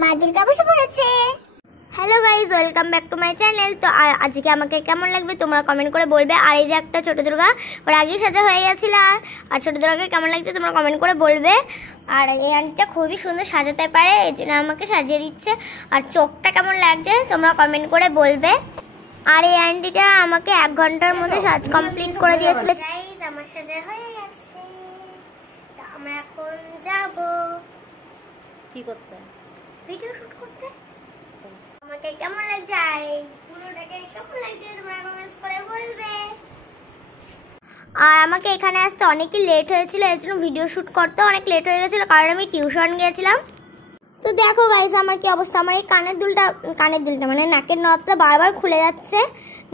মা দুর্গা বসে পড়েছে। Hello guys, welcome back to my channel. তো আজকে আমাকে কেমন লাগবে তোমরা কমেন্ট করে বলবে। আর এই যে একটা ছোট দুর্গা, ওর আগেই সাজা হয়ে গেছিল। আর ছোট দুর্গাকে কেমন লাগছে তোমরা কমেন্ট করে বলবে। আর এই আন্টিটা খুবই সুন্দর সাজাতে পারে, এই জন্য আমাকে সাজিয়ে দিচ্ছে। আর চোখটা কেমন লাগছে তোমরা কমেন্ট করে বলবে। আর এই আন্টিটা আমাকে 1 ঘন্টার মধ্যে সাজ কমপ্লিট করে দিয়েছিল। গাইজ আমার সাজা হয়ে গেছে, তো আমরা এখন যাব কি করতে, ভিডিও শুট করতে। আমাকে কেমন লাগছে আর এই পুরোটাকে কেমন লাগছে তোমরা কমেন্টস করে বলবে। আর আমাকে এখানে আসতে অনেকই লেট হয়েছিল, এর জন্য ভিডিও শুট করতে অনেক লেট হয়ে গেছিলো, কারণ আমি টিউশন গিয়েছিলাম। তো দেখো গাইস আমার কি অবস্থা। আমার এই কানের দুলটা মানে নাকের নথটা বারবার খুলে যাচ্ছে।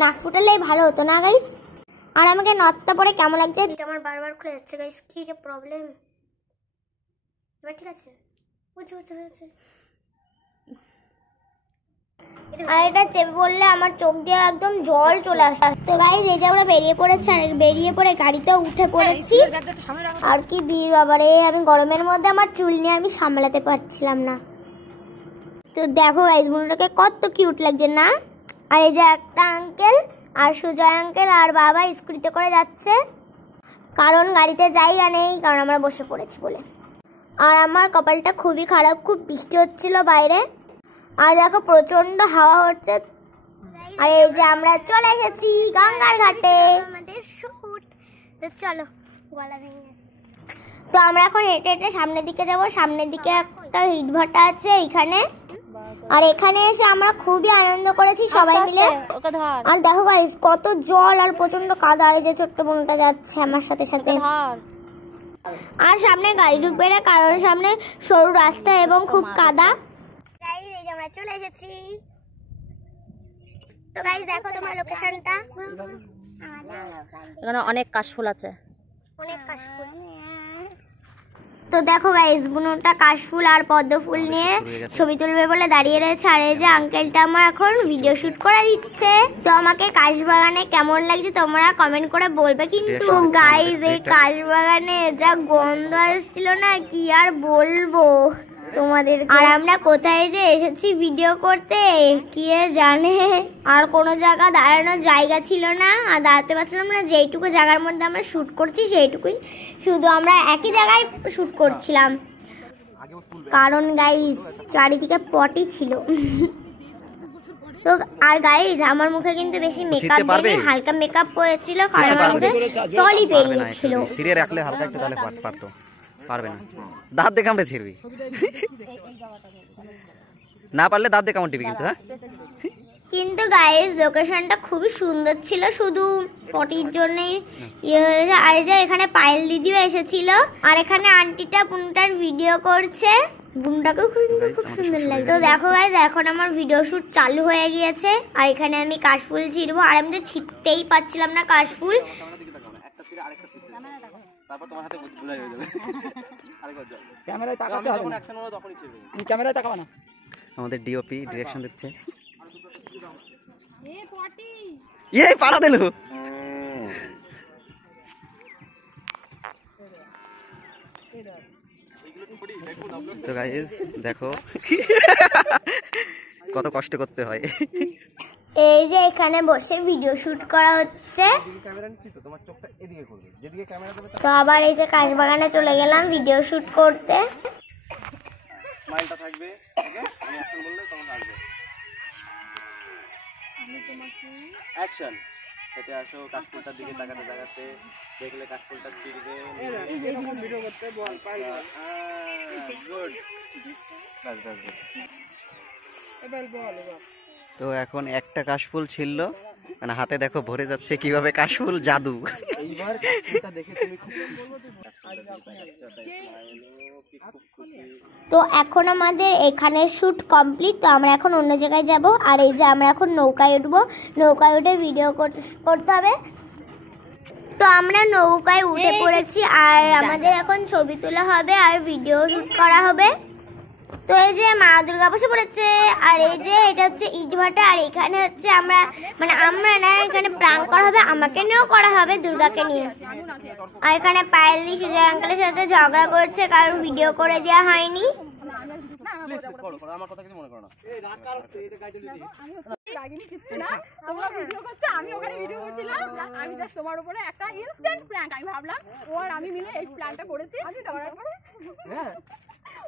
নাক ফুটালেই ভালো হতো না গাইস। আর আমাকে নথটা পরে কেমন লাগছে, এটা আমার বারবার খুলে যাচ্ছে গাইস, কি যে প্রবলেম। এবার ঠিক আছে, বুঝতে হয়েছে। আর এটা চেপে পড়লে আমার চোখ দিয়ে একদম জল চলে আসে। তো গাইস এই যে আমরা বেরিয়ে পড়েছি, আর বেরিয়ে পড়ে গাড়িতে উঠে পড়েছি। আর কি বীর বাবারে, আমি গরমের মধ্যে আমার চুল নিয়ে আমি সামলাতে পারছিলাম না। তো দেখো গাইস বুনুটাকে কত কিউট লাগছে না। আর এই যে একটা আঙ্কেল আর সুজয় আঙ্কেল আর বাবা স্কুটিতে করে যাচ্ছে, কারণ গাড়িতে জায়গা নেই, কারণ আমরা বসে পড়েছি বলে। আর আমার কপালটা খুবই খারাপ, খুব বৃষ্টি হচ্ছিল বাইরে। আর দেখো প্রচন্ড হাওয়া হচ্ছে। আর এই যে আমরা চলে এসেছি গঙ্গার ঘাটে, আমাদের শুট। তো চলো, গলা ভেঙে গেছে। তো আমরা এখন হেঁটে হেঁটে সামনের দিকে যাব। সামনের দিকে একটা ইটভাটা আছে এখানে। আর এখানে এসে আমরা খুবই আনন্দ করেছি সবাই মিলে। আর দেখো গাইস কত জল আর প্রচন্ড কাদা। আর এই যে ছোট্ট বোনটা যাচ্ছে আমার সাথে সাথে। আর সামনে গাড়ি ঢুকবে না, কারণ সামনে সরু রাস্তা এবং খুব কাদা। গাইস এই যে আমরা চলে এসেছি। তো গাইস দেখো তোমার লোকেশনটা, এখানে অনেক কাশফুল আছে, অনেক কাশফুল। তো দেখো গাইস বুনুটা কাশফুল আর পদ্ম ফুল নিয়ে ছবি তুলবে বলে দাঁড়িয়ে রয়েছে। আর এই যে আঙ্কেলটা আমার এখন ভিডিও শুট করে দিচ্ছে। তো আমাকে কাশবাগানে কেমন লাগছে তোমরা কমেন্ট করে বলবে। কিন্তু গাইস এই কাশবাগানে যা গন্ধ আসছিল না, কি আর বলবো তোমাদের। আর আমরা কোথায় যে এসেছি ভিডিও করতে কে জানে। আর কোনো জায়গা দাঁড়ানোর জায়গা ছিল না, আর দাঁড়াতে পারছিলাম না। যেইটুকু জায়গার মধ্যে আমরা শুট করছি সেইটুকুই, শুধু আমরা একই জায়গায় শুট করছিলাম, কারণ গাইস চারিদিকে পটি ছিল। তো আর গাইস আমার মুখে কিন্তু বেশি মেকআপ দেয়নি, হালকা মেকআপ করেছিল, কারণ আমার মুখে সলি বেরিয়েছিল। সিরিয়াল রাখলে হালকা একটু তাহলে পারতো, পারবে না। দাঁত দেখে আমরা ছিড়বি, না পারলে দাঁত দেখে টিভি কিন্তু। হ্যাঁ কিন্তু গাইস লোকেশনটা খুবই সুন্দর ছিল, শুধু পটির জন্যই ইয়ে হয়েছে। আর যে এখানে পায়েল দিদিও এসেছিল। আর এখানে আন্টিটা বুনটার ভিডিও করছে, বুনটাকেও খুব সুন্দর লাগে। তো দেখো গাইস এখন আমার ভিডিও শুট চালু হয়ে গিয়েছে। আর এখানে আমি কাশফুল ছিড়বো, আর আমি তো ছিঁড়তেই পাচ্ছিলাম না কাশফুল। তারপর তোমার হাতে বুঝে যাবে। আরেকবার যাও, ক্যামেরায় তাকাতে হবে না, অ্যাকশন হলো তখনই ছিড়বে। তুমি ক্যামেরায় তাকাবা না। আমাদের ডিওপি ডিরেকশন দিচ্ছে। এ পটি এই পাড়া দিল। তো গাইস দেখো কত কষ্ট করতে হয়। এই যে এখানে বসে ভিডিও শুট করা হচ্ছে। তো আবার এই যে কাশবাগানে চলে গেলাম ভিডিও শুট করতে। স্মাইলটা থাকবে, ওকে? আমি অ্যাকশন বললে তখন আসবে। আমি তোমাকে অ্যাকশন। হেঁটে আসো, কাশফুলটার দিকে তাকাতে তাকাতে দেখলে কাশফুলটা ছিড়বে। এরকম ভিডিও করতে বল পাইল। গুড, বাস বাস বাস। এবার বল এবার। তো এখন একটা কাশফুল ছিল, মানে হাতে দেখো ভরে যাচ্ছে কিভাবে কাশফুল জাদু। এইবার কাশফুলটা দেখে তুমি খুব তো এখন আমাদের এখানে শুট কমপ্লিট। তো আমরা এখন অন্য জায়গায় যাব। আর এই যে আমরা এখন নৌকায় উঠবো, নৌকায় উঠে ভিডিও করতে হবে। তো আমরা নৌকায় উঠে পড়েছি, আর আমাদের এখন ছবি তোলা হবে আর ভিডিও শুট করা হবে। তো এই যে মা দুর্গা বসে পড়েছে। আর এই যে এটা হচ্ছে ইটভাটা। আর এখানে হচ্ছে আমরা না, এখানে প্রাঙ্ক করা হবে, আমাকে নিয়েও করা হবে, দুর্গাকে নিয়ে। আর এখানে পায়েল দি সুজয় আঙ্কেলের সাথে ঝগড়া করছে, কারণ ভিডিও করে দেওয়া হয়নি। প্লিজ করো করো, আমার কথা কিছু মনে করো না। রাগিনি কিচ্ছু না, তোমরা ভিডিও করছো, আমি ওখানে ভিডিও করছিলাম, আমি জাস্ট তোমার উপরে একটা ইনস্ট্যান্ট প্র্যাঙ্ক, আমি ভাবলাম ও আর আমি মিলে এই প্ল্যানটা করেছি। করার পরে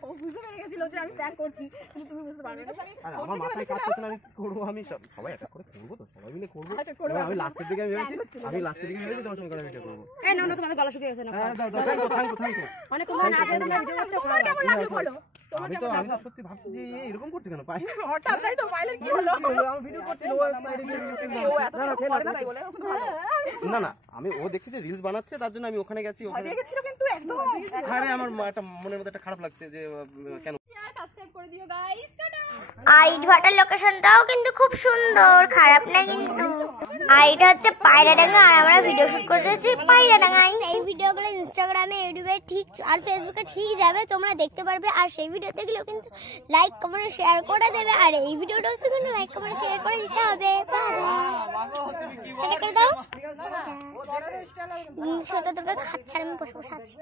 ও বুঝতে পেরে গেছিল যে আমি প্ল্যান করছি, কিন্তু তুমি বুঝতে পারবে না। আরে আমার মাথায় কাজ করছে না, আমি কি করবো, আমি সবাই একটা করে করবো তো, সবাই মিলে করবো। আমি লাস্টের দিকে ভেবেছি তোমার সঙ্গে ভিডিও করবো। এই না না, তোমাদের গলা শুকিয়ে গেছে না, হ্যাঁ দাও দাও, thank you thank you thank you. অনেক তোমরা না পেয়ে তোমরা ভিডিও করছো, তোমার কেমন লাগলো বলো? আমি তো সত্যি ভাবছি যে এরকম করতে কেন পাই, হঠাৎ তাই তো পাইলের কি হলো? আমি ভিডিও করতে ও এত করে না তাই বলে না না, আমি ও দেখছি যে রিলস বানাচ্ছে, তার জন্য আমি ওখানে গেছি। ওখানে হয়ে গেছিল কিন্তু একদম। আরে আমার একটা মনের মধ্যে একটা খারাপ লাগছে যে কেন। সাবস্ক্রাইব করে দিও গাইস, টাটা। আর ইটভাটার লোকেশনটাও কিন্তু খুব সুন্দর, খারাপ না কিন্তু। আর এটা হচ্ছে পায়রাডাঙ্গা, আর আমরা ভিডিও শুট করতেছি পায়রাডাঙ্গায়। এই ভিডিওগুলো ইনস্টাগ্রামে, ইউটিউবে ঠিক আর ফেসবুকে ঠিক যাবে, তোমরা দেখতে পারবে। আর সেই ভিডিও দেখলেও কিন্তু লাইক কমেন্ট শেয়ার করে দেবে, আর এই ভিডিওটাও তো কিন্তু লাইক কমেন্ট শেয়ার করে দিতে হবে। এটা করে দাও, সেটা তোকে খাচ্ছে আর আমি বসে বসে আছি।